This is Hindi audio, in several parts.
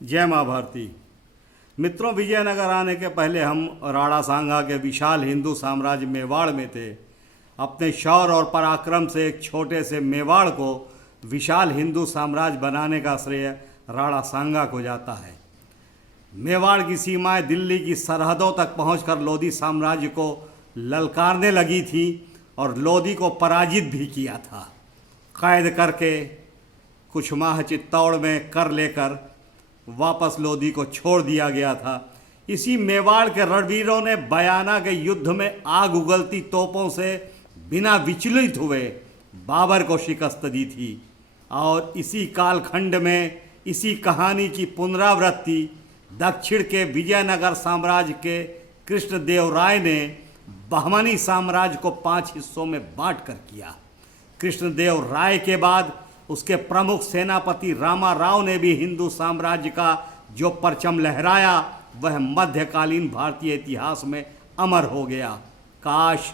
जय माँ भारती। मित्रों, विजयनगर आने के पहले हम राणा सांगा के विशाल हिंदू साम्राज्य मेवाड़ में थे। अपने शौर्य और पराक्रम से एक छोटे से मेवाड़ को विशाल हिंदू साम्राज्य बनाने का श्रेय राणा सांगा को जाता है। मेवाड़ की सीमाएं दिल्ली की सरहदों तक पहुंचकर लोधी साम्राज्य को ललकारने लगी थी और लोधी को पराजित भी किया था। कैद करके कुछ माह चित्तौड़ में कर लेकर वापस लोधी को छोड़ दिया गया था। इसी मेवाड़ के रणवीरों ने बयाना के युद्ध में आग उगलती तोपों से बिना विचलित हुए बाबर को शिकस्त दी थी। और इसी कालखंड में इसी कहानी की पुनरावृत्ति दक्षिण के विजयनगर साम्राज्य के कृष्णदेव राय ने बहमनी साम्राज्य को 5 हिस्सों में बांटकर किया। कृष्णदेव राय के बाद उसके प्रमुख सेनापति रामा राव ने भी हिंदू साम्राज्य का जो परचम लहराया वह मध्यकालीन भारतीय इतिहास में अमर हो गया। काश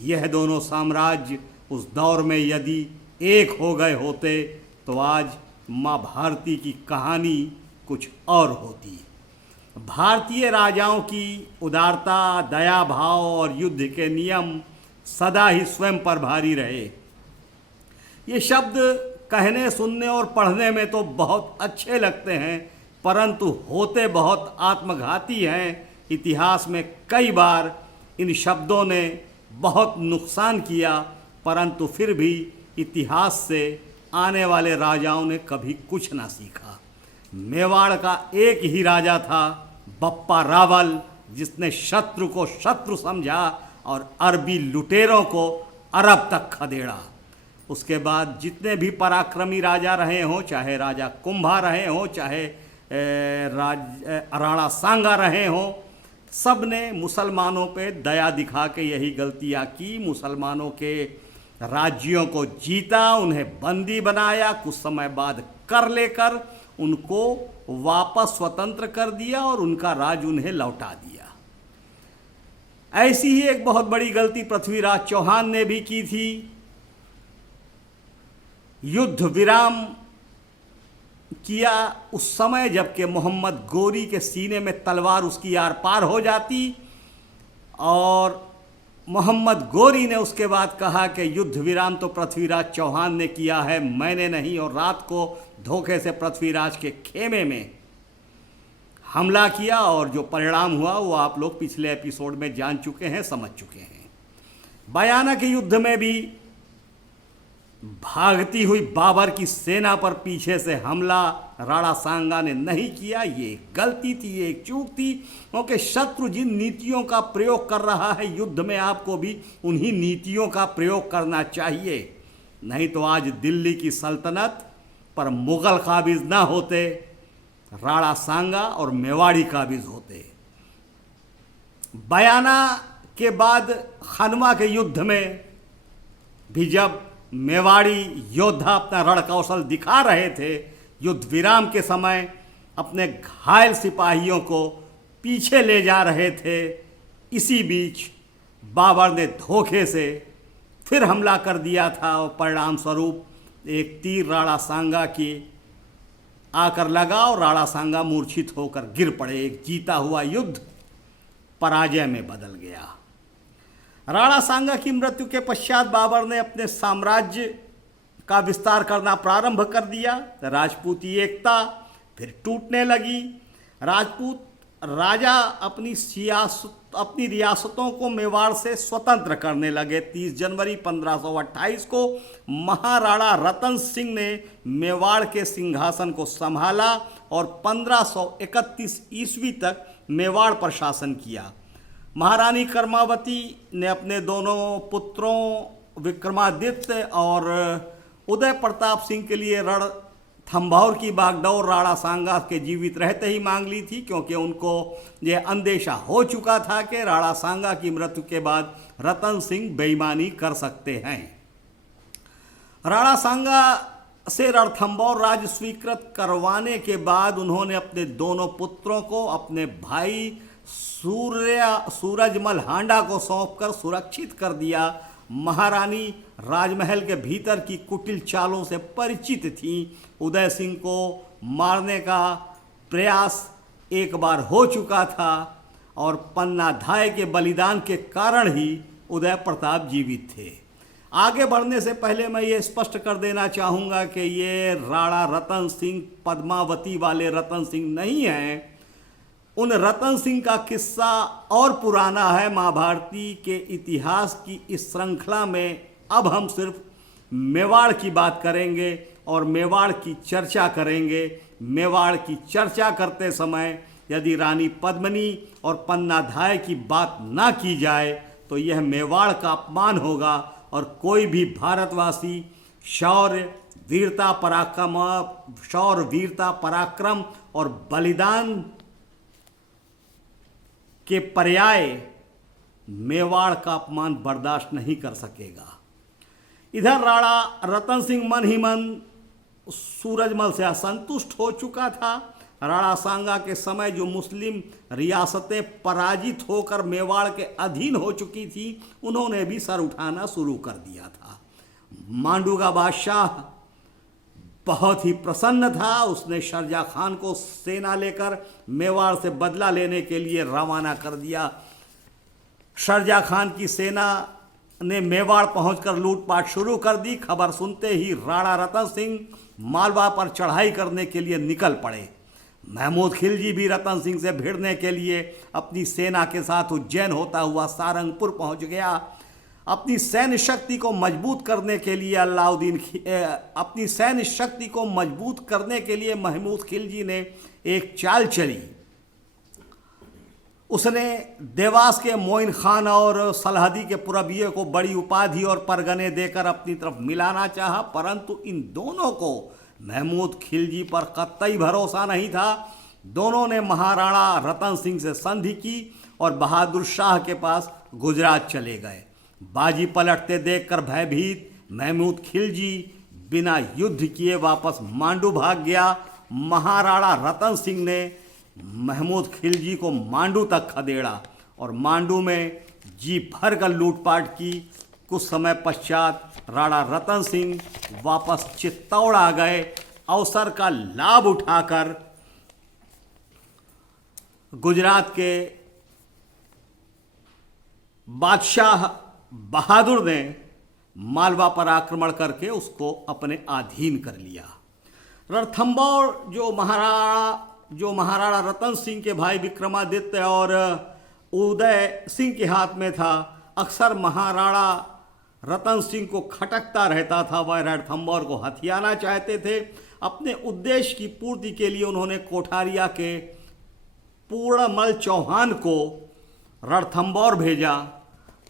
यह दोनों साम्राज्य उस दौर में यदि एक हो गए होते तो आज माँ भारती की कहानी कुछ और होती। भारतीय राजाओं की उदारता, दया भाव और युद्ध के नियम सदा ही स्वयं पर भारी रहे। ये शब्द कहने, सुनने और पढ़ने में तो बहुत अच्छे लगते हैं, परंतु होते बहुत आत्मघाती हैं। इतिहास में कई बार इन शब्दों ने बहुत नुकसान किया, परंतु फिर भी इतिहास से आने वाले राजाओं ने कभी कुछ ना सीखा। मेवाड़ का एक ही राजा था, बप्पा रावल, जिसने शत्रु को शत्रु समझा और अरबी लुटेरों को अरब तक खदेड़ा। उसके बाद जितने भी पराक्रमी राजा रहे हों, चाहे राजा कुंभा रहे हों, चाहे राणा सांगा रहे हों, सब ने मुसलमानों पे दया दिखा के यही गलतियां की। मुसलमानों के राज्यों को जीता, उन्हें बंदी बनाया, कुछ समय बाद कर लेकर उनको वापस स्वतंत्र कर दिया और उनका राज उन्हें लौटा दिया। ऐसी ही एक बहुत बड़ी गलती पृथ्वीराज चौहान ने भी की थी। युद्ध विराम किया उस समय जबकि मोहम्मद गोरी के सीने में तलवार उसकी आर पार हो जाती और मोहम्मद गोरी ने उसके बाद कहा कि युद्ध विराम तो पृथ्वीराज चौहान ने किया है, मैंने नहीं। और रात को धोखे से पृथ्वीराज के खेमे में हमला किया और जो परिणाम हुआ वो आप लोग पिछले एपिसोड में जान चुके हैं, समझ चुके हैं। बयाना के युद्ध में भी भागती हुई बाबर की सेना पर पीछे से हमला राणा सांगा ने नहीं किया। ये गलती थी, ये एक चूक थी, क्योंकि शत्रु जिन नीतियों का प्रयोग कर रहा है युद्ध में आपको भी उन्हीं नीतियों का प्रयोग करना चाहिए। नहीं तो आज दिल्ली की सल्तनत पर मुगल काबिज ना होते, राणा सांगा और मेवाड़ी काबिज होते। बयाना के बाद खनवा के युद्ध में भी जब मेवाड़ी योद्धा अपना रणकौशल दिखा रहे थे, युद्ध विराम के समय अपने घायल सिपाहियों को पीछे ले जा रहे थे, इसी बीच बाबर ने धोखे से फिर हमला कर दिया था और परिणाम स्वरूप एक तीर राणा सांगा की आकर लगा और राणा सांगा मूर्छित होकर गिर पड़े। एक जीता हुआ युद्ध पराजय में बदल गया। राणा सांगा की मृत्यु के पश्चात बाबर ने अपने साम्राज्य का विस्तार करना प्रारंभ कर दिया। राजपूती एकता फिर टूटने लगी। राजपूत राजा अपनी रियासतों को मेवाड़ से स्वतंत्र करने लगे। 30 जनवरी 1528 को महाराणा रतन सिंह ने मेवाड़ के सिंहासन को संभाला और 1531 ईस्वी तक मेवाड़ पर शासन किया। महारानी कर्मावती ने अपने दोनों पुत्रों विक्रमादित्य और उदय प्रताप सिंह के लिए रणथंभौर की बागडोर राणा सांगा के जीवित रहते ही मांग ली थी, क्योंकि उनको यह अंदेशा हो चुका था कि राणा सांगा की मृत्यु के बाद रतन सिंह बेईमानी कर सकते हैं। राणा सांगा से रणथंभौर राज्य स्वीकृत करवाने के बाद उन्होंने अपने दोनों पुत्रों को अपने भाई सूरजमल हांडा को सौंपकर सुरक्षित कर दिया। महारानी राजमहल के भीतर की कुटिल चालों से परिचित थीं। उदय सिंह को मारने का प्रयास एक बार हो चुका था और पन्नाधाय के बलिदान के कारण ही उदय प्रताप जीवित थे। आगे बढ़ने से पहले मैं ये स्पष्ट कर देना चाहूँगा कि ये राणा रतन सिंह पद्मावती वाले रतन सिंह नहीं हैं। उन रतन सिंह का किस्सा और पुराना है। महाभारती के इतिहास की इस श्रृंखला में अब हम सिर्फ मेवाड़ की बात करेंगे और मेवाड़ की चर्चा करेंगे। मेवाड़ की चर्चा करते समय यदि रानी पद्मिनी और पन्नाधाय की बात ना की जाए तो यह मेवाड़ का अपमान होगा और कोई भी भारतवासी शौर्य वीरता पराक्रम और बलिदान के पर्याय मेवाड़ का अपमान बर्दाश्त नहीं कर सकेगा। इधर राणा रतन सिंह मन ही मन सूरजमल से असंतुष्ट हो चुका था। राणा सांगा के समय जो मुस्लिम रियासतें पराजित होकर मेवाड़ के अधीन हो चुकी थी, उन्होंने भी सर उठाना शुरू कर दिया था। मांडू का बादशाह बहुत ही प्रसन्न था। उसने शारजा खान को सेना लेकर मेवाड़ से बदला लेने के लिए रवाना कर दिया। शारजा खान की सेना ने मेवाड़ पहुंचकर लूटपाट शुरू कर दी। खबर सुनते ही राणा रतन सिंह मालवा पर चढ़ाई करने के लिए निकल पड़े। महमूद खिलजी भी रतन सिंह से भिड़ने के लिए अपनी सेना के साथ उज्जैन होता हुआ सारंगपुर पहुंच गया। अपनी सैन्य शक्ति को मजबूत करने के लिए महमूद खिलजी ने एक चाल चली। उसने देवास के मोइन खान और सलहदी के पुरबिये को बड़ी उपाधि और परगने देकर अपनी तरफ मिलाना चाहा, परंतु इन दोनों को महमूद खिलजी पर कतई भरोसा नहीं था। दोनों ने महाराणा रतन सिंह से संधि की और बहादुर शाह के पास गुजरात चले गए। बाजी पलटते देखकर भयभीत महमूद खिलजी बिना युद्ध किए वापस मांडू भाग गया। महाराणा रतन सिंह ने महमूद खिलजी को मांडू तक खदेड़ा और मांडू में जी भर कर लूटपाट की। कुछ समय पश्चात राणा रतन सिंह वापस चित्तौड़ आ गए। अवसर का लाभ उठाकर गुजरात के बादशाह बहादुर ने मालवा पर आक्रमण करके उसको अपने अधीन कर लिया। रणथंभौर जो महाराणा रतन सिंह के भाई विक्रमादित्य और उदय सिंह के हाथ में था, अक्सर महाराणा रतन सिंह को खटकता रहता था। वह रणथंभौर को हथियाना चाहते थे। अपने उद्देश्य की पूर्ति के लिए उन्होंने कोठारिया के पूर्णमल चौहान को रणथंभौर भेजा।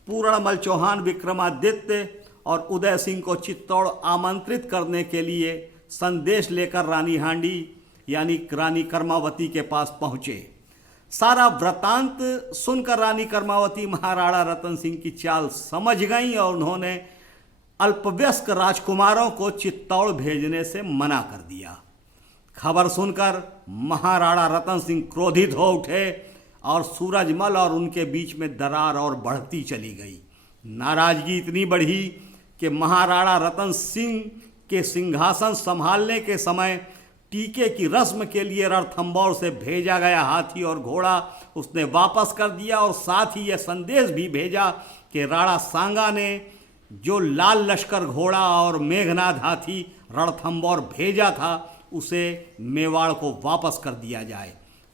पूर्णमल चौहान विक्रमादित्य और उदय सिंह को चित्तौड़ आमंत्रित करने के लिए संदेश लेकर रानी हांडी यानी रानी कर्मावती के पास पहुँचे। सारा वृतांत सुनकर रानी कर्मावती महाराणा रतन सिंह की चाल समझ गईं और उन्होंने अल्पवयस्क राजकुमारों को चित्तौड़ भेजने से मना कर दिया। खबर सुनकर महाराणा रतन सिंह क्रोधित हो उठे और सूरजमल और उनके बीच में दरार और बढ़ती चली गई। नाराजगी इतनी बढ़ी कि महाराणा रतन सिंह के सिंहासन संभालने के समय टीके की रस्म के लिए रणथंभौर से भेजा गया हाथी और घोड़ा उसने वापस कर दिया और साथ ही यह संदेश भी भेजा कि राणा सांगा ने जो लाल लश्कर घोड़ा और मेघनाद हाथी रणथंभौर भेजा था उसे मेवाड़ को वापस कर दिया जाए।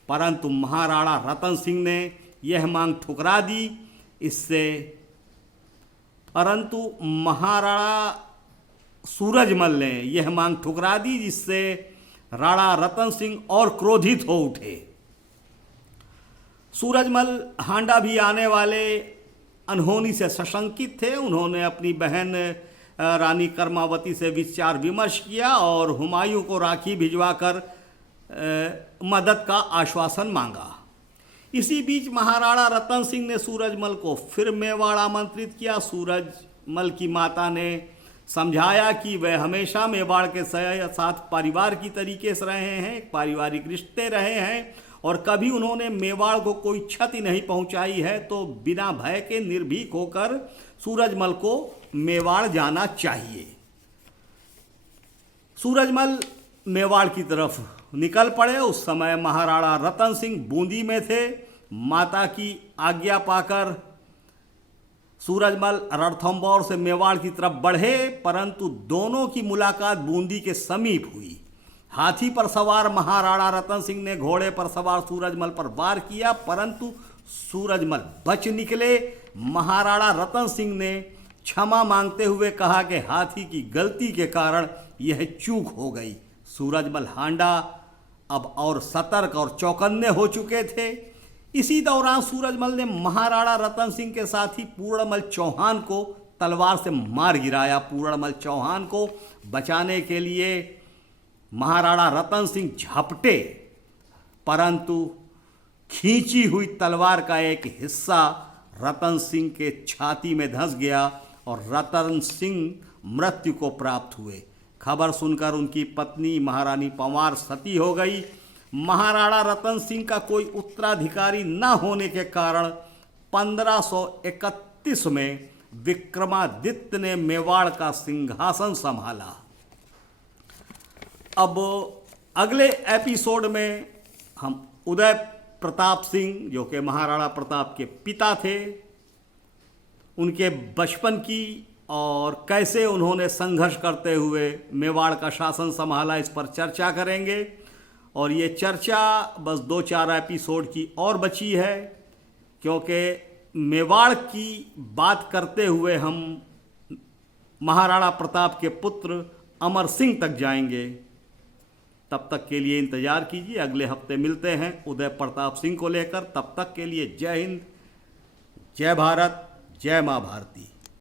परंतु महाराणा रतन सिंह ने यह मांग ठुकरा दी। परंतु महाराणा सूरजमल ने यह मांग ठुकरा दी, जिससे राणा रतन सिंह और क्रोधित हो उठे। सूरजमल हांडा भी आने वाले अनहोनी से सशंकित थे। उन्होंने अपनी बहन रानी कर्मावती से विचार विमर्श किया और हुमायूं को राखी भिजवाकर मदद का आश्वासन मांगा। इसी बीच महाराणा रतन सिंह ने सूरजमल को फिर मेवाड़ आमंत्रित किया। सूरजमल की माता ने समझाया कि वह हमेशा मेवाड़ के साथ परिवार की तरीके से रहे हैं, पारिवारिक रिश्ते रहे हैं और कभी उन्होंने मेवाड़ को कोई क्षति नहीं पहुंचाई है, तो बिना भय के निर्भीक होकर सूरजमल को मेवाड़ जाना चाहिए। सूरजमल मेवाड़ की तरफ निकल पड़े। उस समय महाराणा रतन सिंह बूंदी में थे। माता की आज्ञा पाकर सूरजमल रणथंभौर से मेवाड़ की तरफ बढ़े, परंतु दोनों की मुलाकात बूंदी के समीप हुई। हाथी पर सवार महाराणा रतन सिंह ने घोड़े पर सवार सूरजमल पर वार किया, परंतु सूरजमल बच निकले। महाराणा रतन सिंह ने क्षमा मांगते हुए कहा कि हाथी की गलती के कारण यह चूक हो गई। सूरजमल हांडा अब और सतर्क और चौकन्ने हो चुके थे। इसी दौरान सूरजमल ने महाराणा रतन सिंह के साथी पूर्णमल चौहान को तलवार से मार गिराया। पूर्णमल चौहान को बचाने के लिए महाराणा रतन सिंह झपटे, परंतु खींची हुई तलवार का एक हिस्सा रतन सिंह के छाती में धंस गया और रतन सिंह मृत्यु को प्राप्त हुए। खबर सुनकर उनकी पत्नी महारानी पंवार सती हो गई। महाराणा रतन सिंह का कोई उत्तराधिकारी न होने के कारण 1531 में विक्रमादित्य ने मेवाड़ का सिंहासन संभाला। अब अगले एपिसोड में हम उदय प्रताप सिंह, जो कि महाराणा प्रताप के पिता थे, उनके बचपन की और कैसे उन्होंने संघर्ष करते हुए मेवाड़ का शासन संभाला, इस पर चर्चा करेंगे। और ये चर्चा बस 2-4 एपिसोड की और बची है, क्योंकि मेवाड़ की बात करते हुए हम महाराणा प्रताप के पुत्र अमर सिंह तक जाएंगे। तब तक के लिए इंतज़ार कीजिए, अगले हफ्ते मिलते हैं उदय प्रताप सिंह को लेकर। तब तक के लिए जय हिंद, जय भारत, जय माँ भारती।